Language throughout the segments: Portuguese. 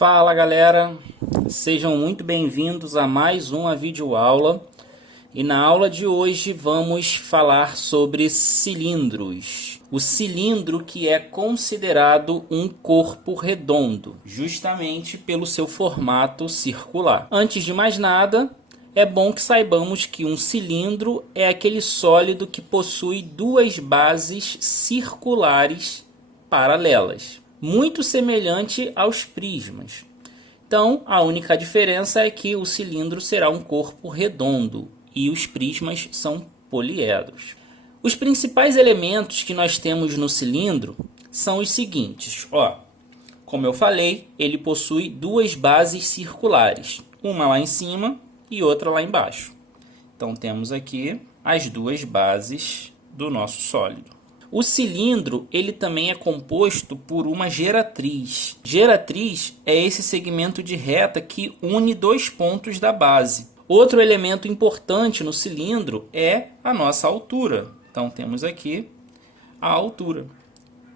Fala galera, sejam muito bem-vindos a mais uma videoaula e na aula de hoje vamos falar sobre cilindros. O cilindro que é considerado um corpo redondo, justamente pelo seu formato circular. Antes de mais nada, é bom que saibamos que um cilindro é aquele sólido que possui duas bases circulares paralelas, muito semelhante aos prismas. Então, a única diferença é que o cilindro será um corpo redondo e os prismas são poliedros. Os principais elementos que nós temos no cilindro são os seguintes. Como eu falei, ele possui duas bases circulares, uma lá em cima e outra lá embaixo. Então, temos aqui as duas bases do nosso sólido. O cilindro ele também é composto por uma geratriz. Geratriz é esse segmento de reta que une dois pontos da base. Outro elemento importante no cilindro é a nossa altura. Então temos aqui a altura,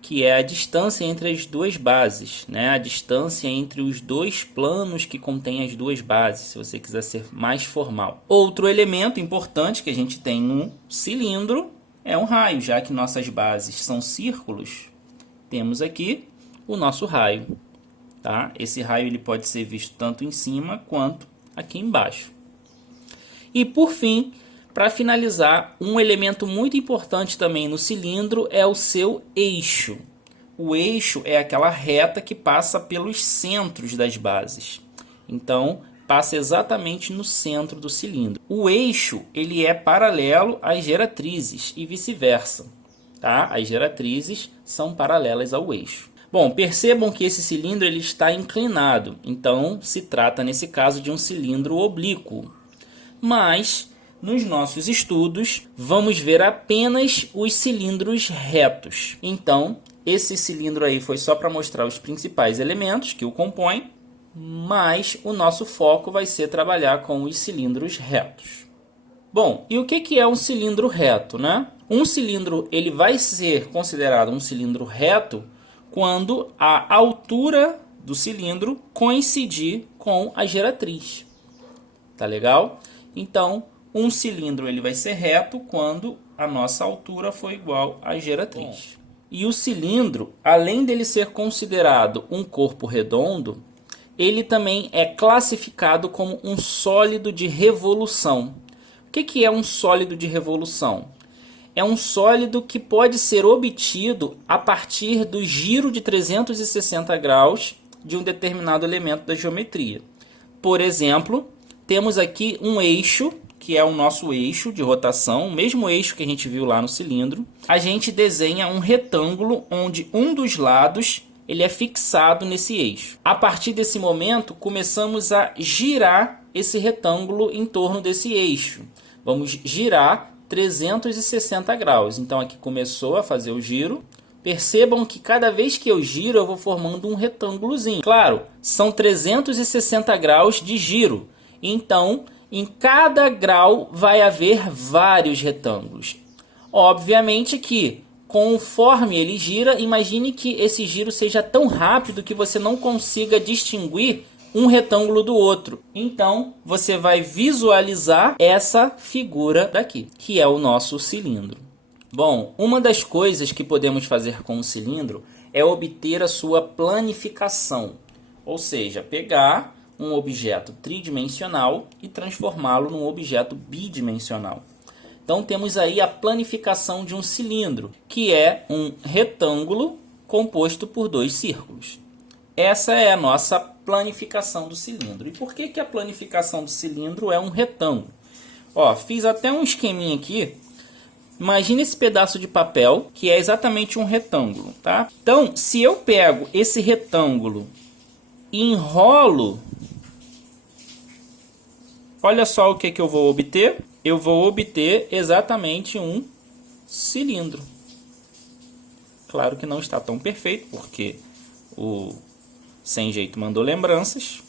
que é a distância entre as duas bases, né? A distância entre os dois planos que contêm as duas bases, se você quiser ser mais formal. Outro elemento importante que a gente tem no cilindro é um raio, já que nossas bases são círculos, temos aqui o nosso raio. Tá? Esse raio ele pode ser visto tanto em cima quanto aqui embaixo. E por fim, para finalizar, um elemento muito importante também no cilindro é o seu eixo. O eixo é aquela reta que passa pelos centros das bases. Então, passa exatamente no centro do cilindro. O eixo ele é paralelo às geratrizes e vice-versa. Tá? As geratrizes são paralelas ao eixo. Bom, percebam que esse cilindro ele está inclinado. Então, se trata nesse caso de um cilindro oblíquo. Mas, nos nossos estudos, vamos ver apenas os cilindros retos. Então, esse cilindro aí foi só para mostrar os principais elementos que o compõem, mas o nosso foco vai ser trabalhar com os cilindros retos. Bom, e o que é um cilindro reto, né? Um cilindro ele vai ser considerado um cilindro reto quando a altura do cilindro coincidir com a geratriz. Tá legal? Então, um cilindro ele vai ser reto quando a nossa altura for igual à geratriz. E o cilindro, além dele ser considerado um corpo redondo, ele também é classificado como um sólido de revolução. O que é um sólido de revolução? É um sólido que pode ser obtido a partir do giro de 360 graus de um determinado elemento da geometria. Por exemplo, temos aqui um eixo, que é o nosso eixo de rotação, o mesmo eixo que a gente viu lá no cilindro. A gente desenha um retângulo onde um dos lados ele é fixado nesse eixo. A partir desse momento, começamos a girar esse retângulo em torno desse eixo. Vamos girar 360 graus. Então, aqui começou a fazer o giro. Percebam que cada vez que eu giro, eu vou formando um retângulozinho. Claro, são 360 graus de giro. Então, em cada grau vai haver vários retângulos. Obviamente que conforme ele gira, imagine que esse giro seja tão rápido que você não consiga distinguir um retângulo do outro. Então, você vai visualizar essa figura daqui, que é o nosso cilindro. Bom, uma das coisas que podemos fazer com o cilindro é obter a sua planificação. Ou seja, pegar um objeto tridimensional e transformá-lo num objeto bidimensional. Então, temos aí a planificação de um cilindro, que é um retângulo composto por dois círculos. Essa é a nossa planificação do cilindro. E por que a planificação do cilindro é um retângulo? Fiz até um esqueminha aqui. Imagina esse pedaço de papel, que é exatamente um retângulo. Tá? Então, se eu pego esse retângulo e enrolo, olha só o que eu vou obter. Eu vou obter exatamente um cilindro. Claro que não está tão perfeito, porque o Sem Jeito mandou lembranças.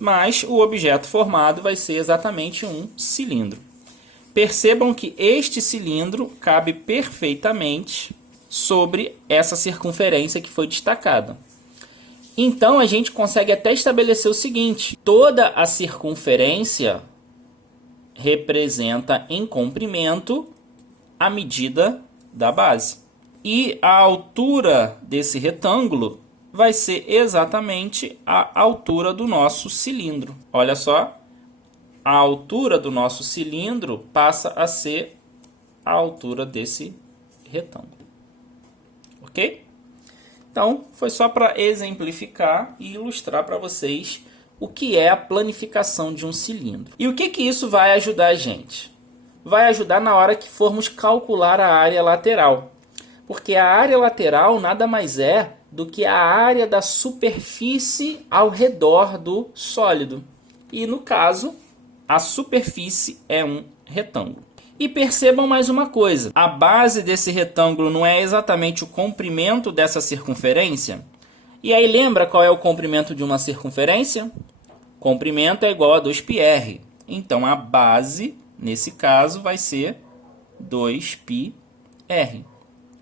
Mas o objeto formado vai ser exatamente um cilindro. Percebam que este cilindro cabe perfeitamente sobre essa circunferência que foi destacada. Então a gente consegue até estabelecer o seguinte: toda a circunferência representa em comprimento a medida da base. E a altura desse retângulo vai ser exatamente a altura do nosso cilindro. Olha só, a altura do nosso cilindro passa a ser a altura desse retângulo. Ok? Então, foi só para exemplificar e ilustrar para vocês o que é a planificação de um cilindro. E o que isso vai ajudar a gente? Vai ajudar na hora que formos calcular a área lateral. Porque a área lateral nada mais é do que a área da superfície ao redor do sólido. E no caso, a superfície é um retângulo. E percebam mais uma coisa: a base desse retângulo não é exatamente o comprimento dessa circunferência? E aí lembra qual é o comprimento de uma circunferência? Comprimento é igual a 2πr. Então a base, nesse caso, vai ser 2πr.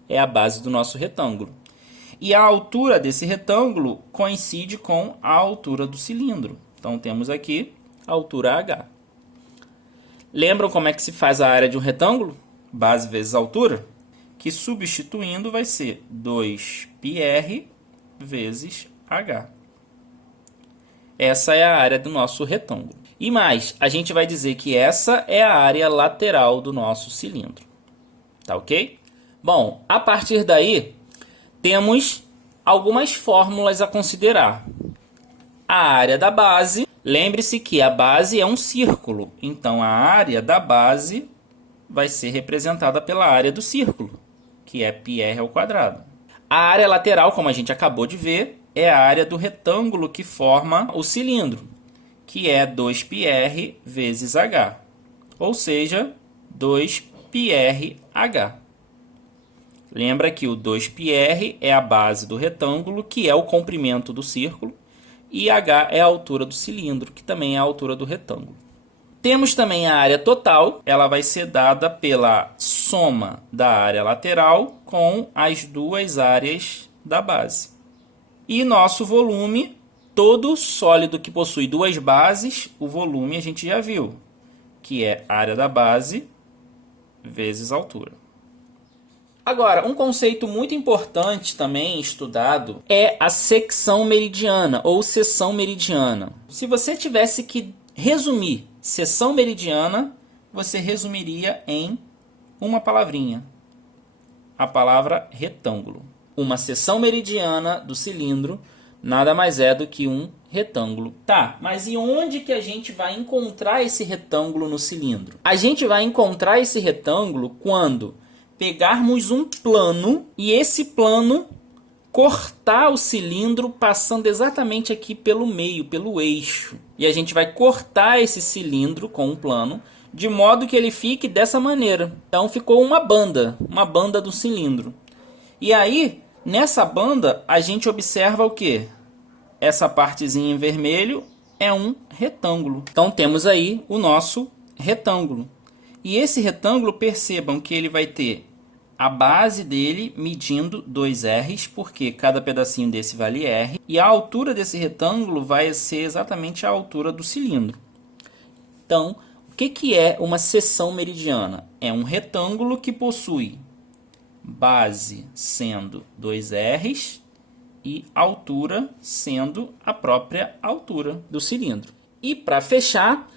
É a base do nosso retângulo. E a altura desse retângulo coincide com a altura do cilindro. Então temos aqui a altura h. Lembram como é que se faz a área de um retângulo? Base vezes altura? Que substituindo vai ser 2πr vezes h. Essa é a área do nosso retângulo. E mais, a gente vai dizer que essa é a área lateral do nosso cilindro. Tá ok? Bom, a partir daí, temos algumas fórmulas a considerar. A área da base, lembre-se que a base é um círculo, então a área da base vai ser representada pela área do círculo, que é πr ao quadrado. A área lateral, como a gente acabou de ver, é a área do retângulo que forma o cilindro, que é 2πr vezes h, ou seja, 2πrh. Lembra que o 2πr é a base do retângulo, que é o comprimento do círculo, e h é a altura do cilindro, que também é a altura do retângulo. Temos também a área total, ela vai ser dada pela soma da área lateral com as duas áreas da base. E nosso volume, todo sólido que possui duas bases, o volume a gente já viu, que é área da base vezes altura. Agora, um conceito muito importante também estudado é a secção meridiana ou seção meridiana. Se você tivesse que resumir seção meridiana, você resumiria em uma palavrinha: a palavra retângulo. Uma seção meridiana do cilindro nada mais é do que um retângulo. Tá, mas e onde que a gente vai encontrar esse retângulo no cilindro? A gente vai encontrar esse retângulo quando pegarmos um plano e esse plano cortar o cilindro passando exatamente aqui pelo meio, pelo eixo. E a gente vai cortar esse cilindro com um plano de modo que ele fique dessa maneira. Então ficou uma banda do cilindro. E aí, nessa banda, a gente observa o quê? Essa partezinha em vermelho é um retângulo. Então temos aí o nosso retângulo. E esse retângulo, percebam que ele vai ter a base dele medindo 2 R's, porque cada pedacinho desse vale R. E a altura desse retângulo vai ser exatamente a altura do cilindro. Então, o que é uma seção meridiana? É um retângulo que possui base sendo 2 R's e altura sendo a própria altura do cilindro. E para fechar,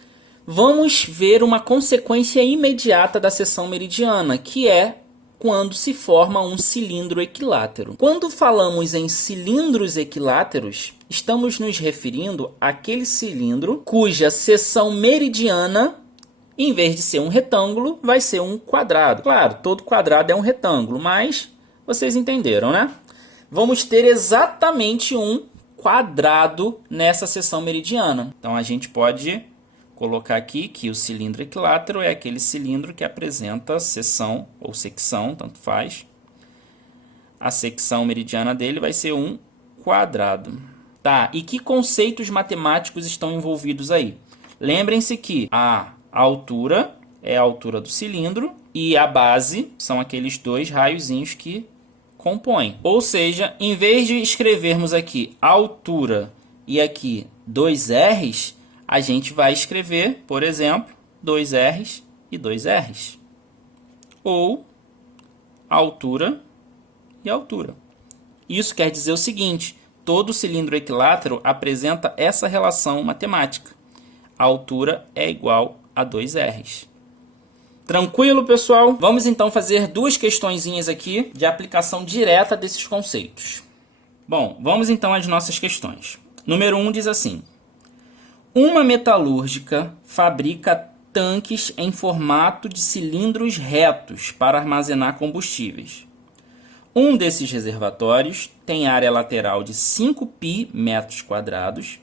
vamos ver uma consequência imediata da seção meridiana, que é quando se forma um cilindro equilátero. Quando falamos em cilindros equiláteros, estamos nos referindo àquele cilindro cuja seção meridiana, em vez de ser um retângulo, vai ser um quadrado. Claro, todo quadrado é um retângulo, mas vocês entenderam, né? Vamos ter exatamente um quadrado nessa seção meridiana. Então a gente pode colocar aqui que o cilindro equilátero é aquele cilindro que apresenta seção ou secção, tanto faz. A secção meridiana dele vai ser um quadrado. Tá, e que conceitos matemáticos estão envolvidos aí? Lembrem-se que a altura é a altura do cilindro e a base são aqueles dois raiozinhos que compõem. Ou seja, em vez de escrevermos aqui altura e aqui 2 R's, a gente vai escrever, por exemplo, 2 R's e 2 R's. Ou altura e altura. Isso quer dizer o seguinte: todo cilindro equilátero apresenta essa relação matemática. A altura é igual a 2 R's. Tranquilo, pessoal? Vamos então fazer duas questõezinhas aqui de aplicação direta desses conceitos. Bom, vamos então às nossas questões. Número 1 diz assim: uma metalúrgica fabrica tanques em formato de cilindros retos para armazenar combustíveis. Um desses reservatórios tem área lateral de 5 π metros quadrados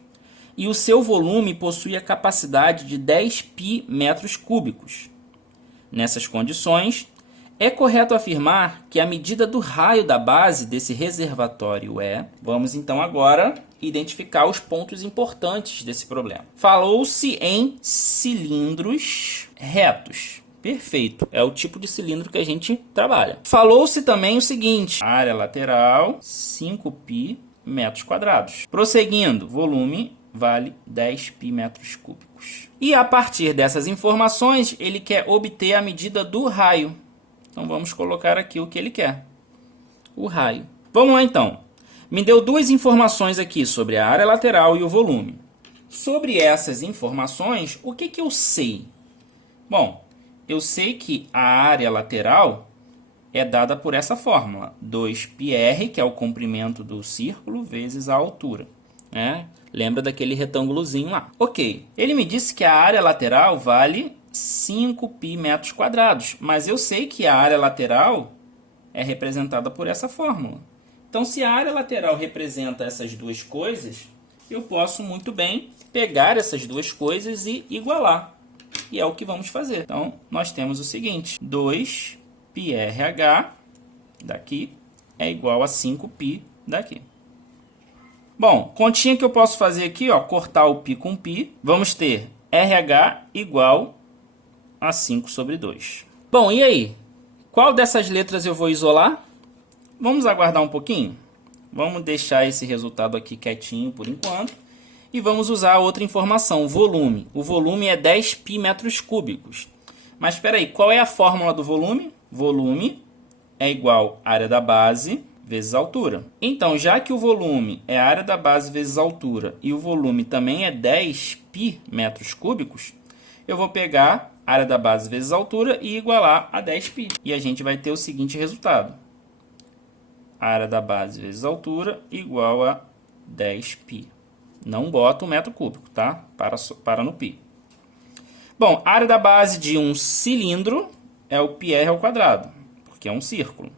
e o seu volume possui a capacidade de 10 π metros cúbicos. Nessas condições, é correto afirmar que a medida do raio da base desse reservatório é... Vamos então agora identificar os pontos importantes desse problema. Falou-se em cilindros retos. Perfeito, é o tipo de cilindro que a gente trabalha. Falou-se também o seguinte: área lateral, 5 π metros quadrados. Prosseguindo, volume vale 10 π metros cúbicos. E a partir dessas informações, ele quer obter a medida do raio. Então vamos colocar aqui o que ele quer: o raio. Vamos lá então. Me deu duas informações aqui sobre a área lateral e o volume. Sobre essas informações, o que eu sei? Bom, eu sei que a área lateral é dada por essa fórmula: 2πr, que é o comprimento do círculo, vezes a altura, né? Lembra daquele retângulozinho lá. Ok, ele me disse que a área lateral vale 5 π metros quadrados, mas eu sei que a área lateral é representada por essa fórmula. Então, se a área lateral representa essas duas coisas, eu posso muito bem pegar essas duas coisas e igualar. E é o que vamos fazer. Então, nós temos o seguinte: 2πrh daqui é igual a 5π daqui. Bom, continha que eu posso fazer aqui, ó, cortar o π com π. Vamos ter RH igual a 5 sobre 2. Bom, e aí? Qual dessas letras eu vou isolar? Vamos aguardar um pouquinho? Vamos deixar esse resultado aqui quietinho por enquanto. E vamos usar outra informação, o volume. O volume é 10 π metros cúbicos. Mas espera aí, qual é a fórmula do volume? Volume é igual à área da base vezes a altura. Então, já que o volume é a área da base vezes a altura e o volume também é 10 π metros cúbicos, eu vou pegar a área da base vezes a altura e igualar a 10 π. E a gente vai ter o seguinte resultado: a área da base vezes a altura igual a 10 π. Não bota o metro cúbico, tá? Para no π. Bom, a área da base de um cilindro é o πr ao quadrado, porque é um círculo.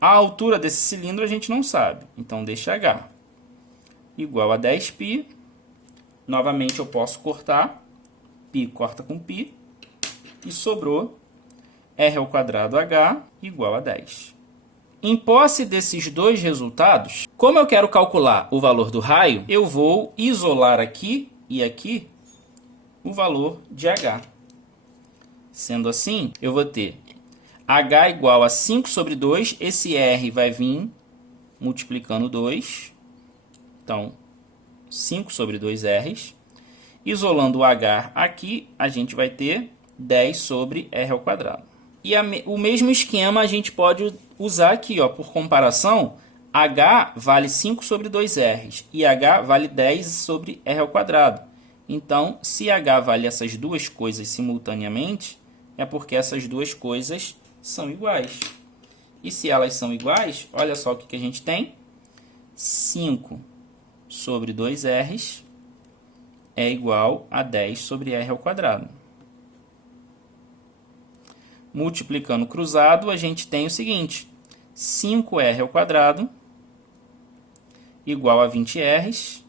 A altura desse cilindro a gente não sabe, então deixa h. Igual a 10 π. Novamente eu posso cortar. π corta com π. E sobrou r ao quadrado h igual a 10. Em posse desses dois resultados, como eu quero calcular o valor do raio, eu vou isolar aqui e aqui o valor de h. Sendo assim, eu vou ter h igual a 5 sobre 2, esse r vai vir multiplicando 2, então 5 sobre 2 r's. Isolando o h aqui, a gente vai ter 10 sobre r ao quadrado. E o mesmo esquema a gente pode usar aqui, ó, por comparação, h vale 5 sobre 2 r's e h vale 10 sobre r ao quadrado. Então, se h vale essas duas coisas simultaneamente, é porque essas duas coisas são iguais. E se elas são iguais, olha só o que a gente tem. 5 sobre 2 r's é igual a 10 sobre r ao quadrado. Multiplicando cruzado, a gente tem o seguinte: 5r ao quadrado igual a 20 r's.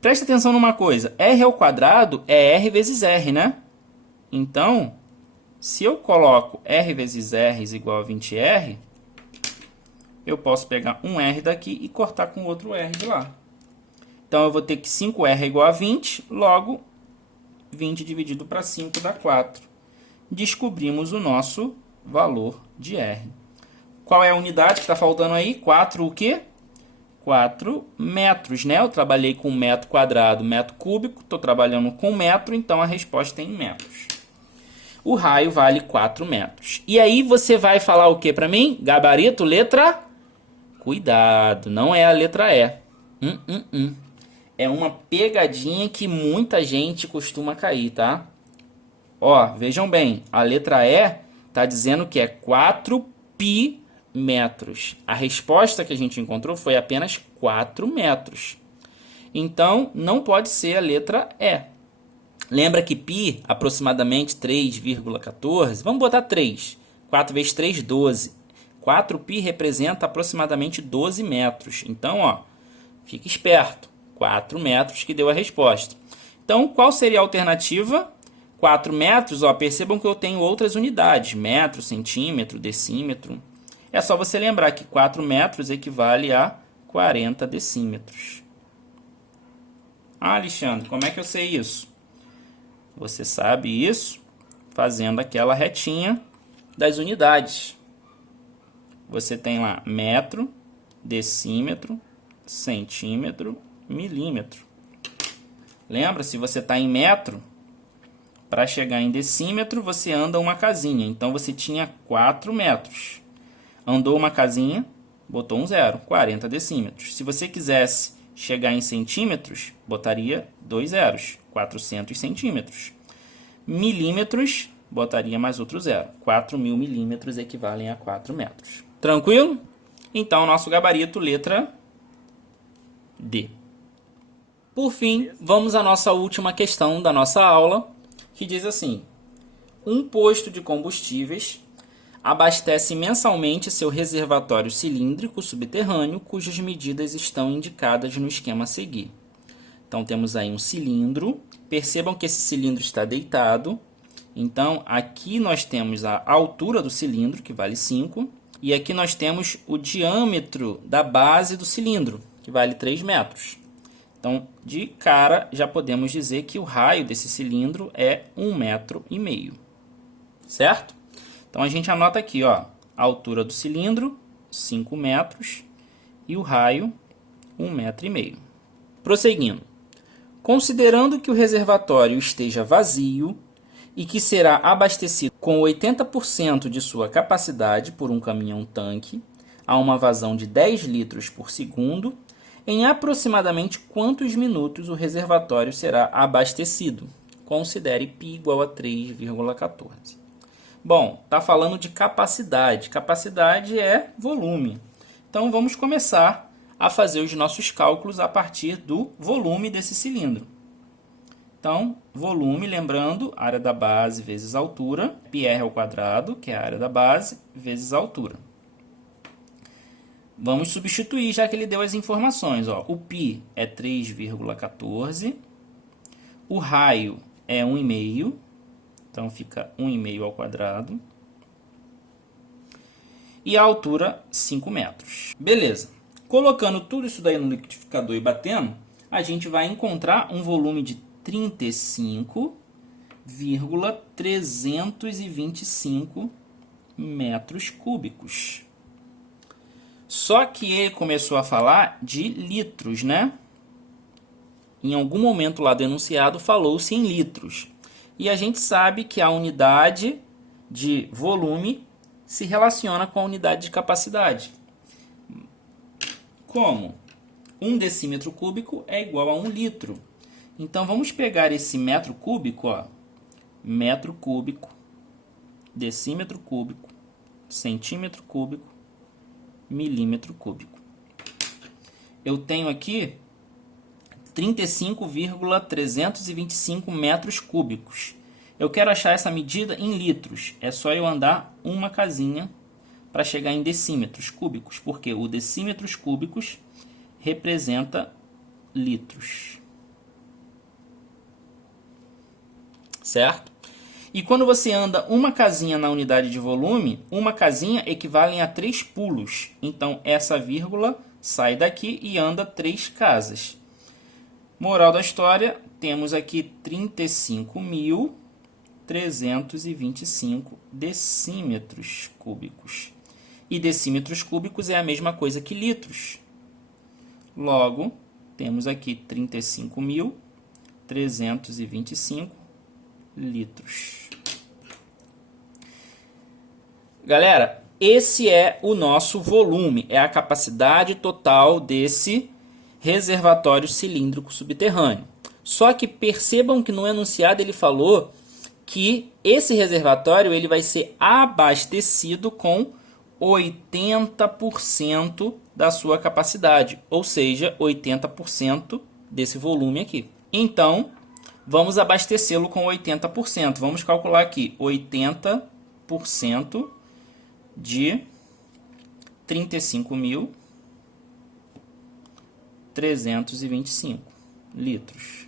Presta atenção numa coisa, r ao quadrado é r vezes r, né? Então, se eu coloco r vezes r igual a 20r, eu posso pegar um r daqui e cortar com outro r de lá. Então, eu vou ter que 5r é igual a 20, logo 20 dividido para 5 dá 4. Descobrimos o nosso valor de r. Qual é a unidade que está faltando aí? 4 o quê? 4 metros, né? Eu trabalhei com metro quadrado, metro cúbico. Estou trabalhando com metro, então a resposta é em metros. O raio vale 4 metros. E aí você vai falar o que para mim? Gabarito, letra? Cuidado, não é a letra E. É uma pegadinha que muita gente costuma cair, tá? Ó, vejam bem, a letra E está dizendo que é 4 pi metros. A resposta que a gente encontrou foi apenas 4 metros. Então, não pode ser a letra E. Lembra que π, aproximadamente 3,14, vamos botar 3. 4 vezes 3, 12. 4π representa aproximadamente 12 metros. Então, ó, fique esperto. 4 metros que deu a resposta. Então, qual seria a alternativa? 4 metros, ó, percebam que eu tenho outras unidades. Metro, centímetro, decímetro. É só você lembrar que 4 metros equivale a 40 decímetros. Ah, Alexandre, como é que eu sei isso? Você sabe isso fazendo aquela retinha das unidades. Você tem lá metro, decímetro, centímetro, milímetro. Lembra, se você está em metro, para chegar em decímetro, você anda uma casinha. Então, você tinha 4 metros. Andou uma casinha, botou um zero, 40 decímetros. Se você quisesse chegar em centímetros, botaria 2 zeros, 400 centímetros. Milímetros, botaria mais outro zero. 4.000 milímetros equivalem a 4 metros. Tranquilo? Então, nosso gabarito, letra D. Por fim, vamos à nossa última questão da nossa aula, que diz assim: um posto de combustíveis abastece mensalmente seu reservatório cilíndrico subterrâneo, cujas medidas estão indicadas no esquema a seguir. Então, temos aí um cilindro. Percebam que esse cilindro está deitado. Então, aqui nós temos a altura do cilindro, que vale 5. E aqui nós temos o diâmetro da base do cilindro, que vale 3 metros. Então, de cara, já podemos dizer que o raio desse cilindro é 1,5 metro. Certo? Então, a gente anota aqui, ó, a altura do cilindro, 5 metros, e o raio, 1,5 metro. Prosseguindo. Considerando que o reservatório esteja vazio e que será abastecido com 80% de sua capacidade por um caminhão-tanque, a uma vazão de 10 litros por segundo, em aproximadamente quantos minutos o reservatório será abastecido? Considere π igual a 3,14. Bom, está falando de capacidade. Capacidade é volume. Então, vamos começar a fazer os nossos cálculos a partir do volume desse cilindro. Então, volume, lembrando, área da base vezes altura, πr ao quadrado, que é a área da base, vezes a altura. Vamos substituir, já que ele deu as informações. Ó. O π é 3,14, o raio é 1,5, então fica 1,5 ao quadrado, e a altura 5 metros. Beleza. Colocando tudo isso daí no liquidificador e batendo, a gente vai encontrar um volume de 35,325 metros cúbicos. Só que ele começou a falar de litros, né? Em algum momento lá do enunciado falou-se em litros. E a gente sabe que a unidade de volume se relaciona com a unidade de capacidade. Como? 1 decímetro cúbico é igual a 1 litro. Então, vamos pegar esse metro cúbico, ó, metro cúbico, decímetro cúbico, centímetro cúbico, milímetro cúbico. Eu tenho aqui 35,325 metros cúbicos. Eu quero achar essa medida em litros. É só eu andar uma casinha para chegar em decímetros cúbicos, porque o decímetros cúbicos representa litros. Certo? E quando você anda uma casinha na unidade de volume, uma casinha equivale a 3 pulos. Então, essa vírgula sai daqui e anda 3 casas. Moral da história, temos aqui 35.325 decímetros cúbicos. E decímetros cúbicos é a mesma coisa que litros. Logo, temos aqui 35.325 litros. Galera, esse é o nosso volume, é a capacidade total desse reservatório cilíndrico subterrâneo. Só que percebam que no enunciado ele falou que esse reservatório ele vai ser abastecido com 80% da sua capacidade, ou seja, 80% desse volume aqui. Então, vamos abastecê-lo com 80%. Vamos calcular aqui, 80% de 35.325 litros.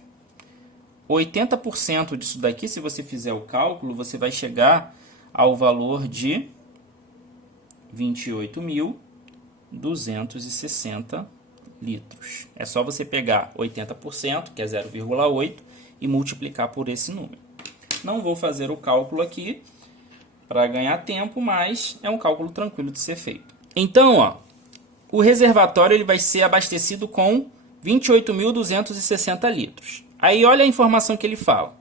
80% disso daqui, se você fizer o cálculo, você vai chegar ao valor de 28.260 litros. É só você pegar 80%, que é 0,8, e multiplicar por esse número. Não vou fazer o cálculo aqui para ganhar tempo, mas é um cálculo tranquilo de ser feito. Então, ó, o reservatório ele vai ser abastecido com 28.260 litros. Aí olha a informação que ele fala.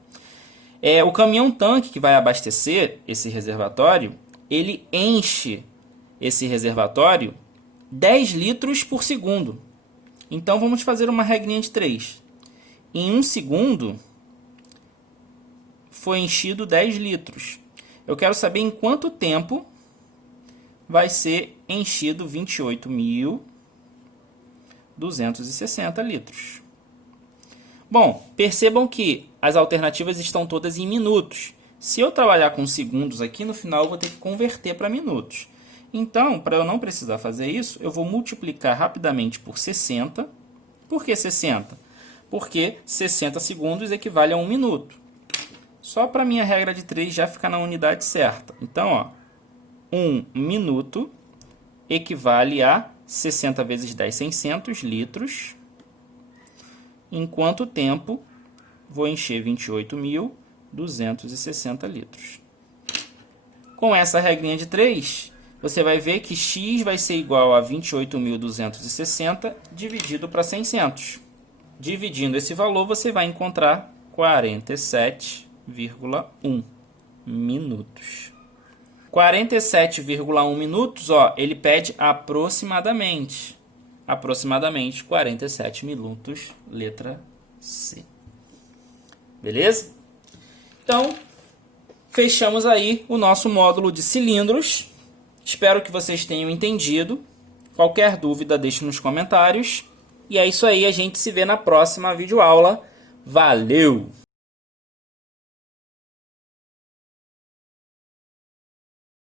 O caminhão-tanque que vai abastecer esse reservatório, ele enche esse reservatório 10 litros por segundo. Então vamos fazer uma regrinha de 3. Em 1 segundo foi enchido 10 litros. Eu quero saber em quanto tempo vai ser enchido 28.260 litros. Bom, percebam que as alternativas estão todas em minutos. Se eu trabalhar com segundos aqui, no final eu vou ter que converter para minutos. Então, para eu não precisar fazer isso, eu vou multiplicar rapidamente por 60. Por que 60? Porque 60 segundos equivale a 1 minuto. Só para a minha regra de 3 já ficar na unidade certa. Então, ó, 1 minuto equivale a 60 vezes 10, 600 litros. Em quanto tempo vou encher 28.260 litros? Com essa regrinha de 3, você vai ver que x vai ser igual a 28.260 dividido para 600. Dividindo esse valor, você vai encontrar 47,1 minutos. 47,1 minutos, ó, ele pede aproximadamente 47 minutos, letra C. Beleza? Então, fechamos aí o nosso módulo de cilindros. Espero que vocês tenham entendido. Qualquer dúvida, deixe nos comentários. E é isso aí, a gente se vê na próxima videoaula. Valeu!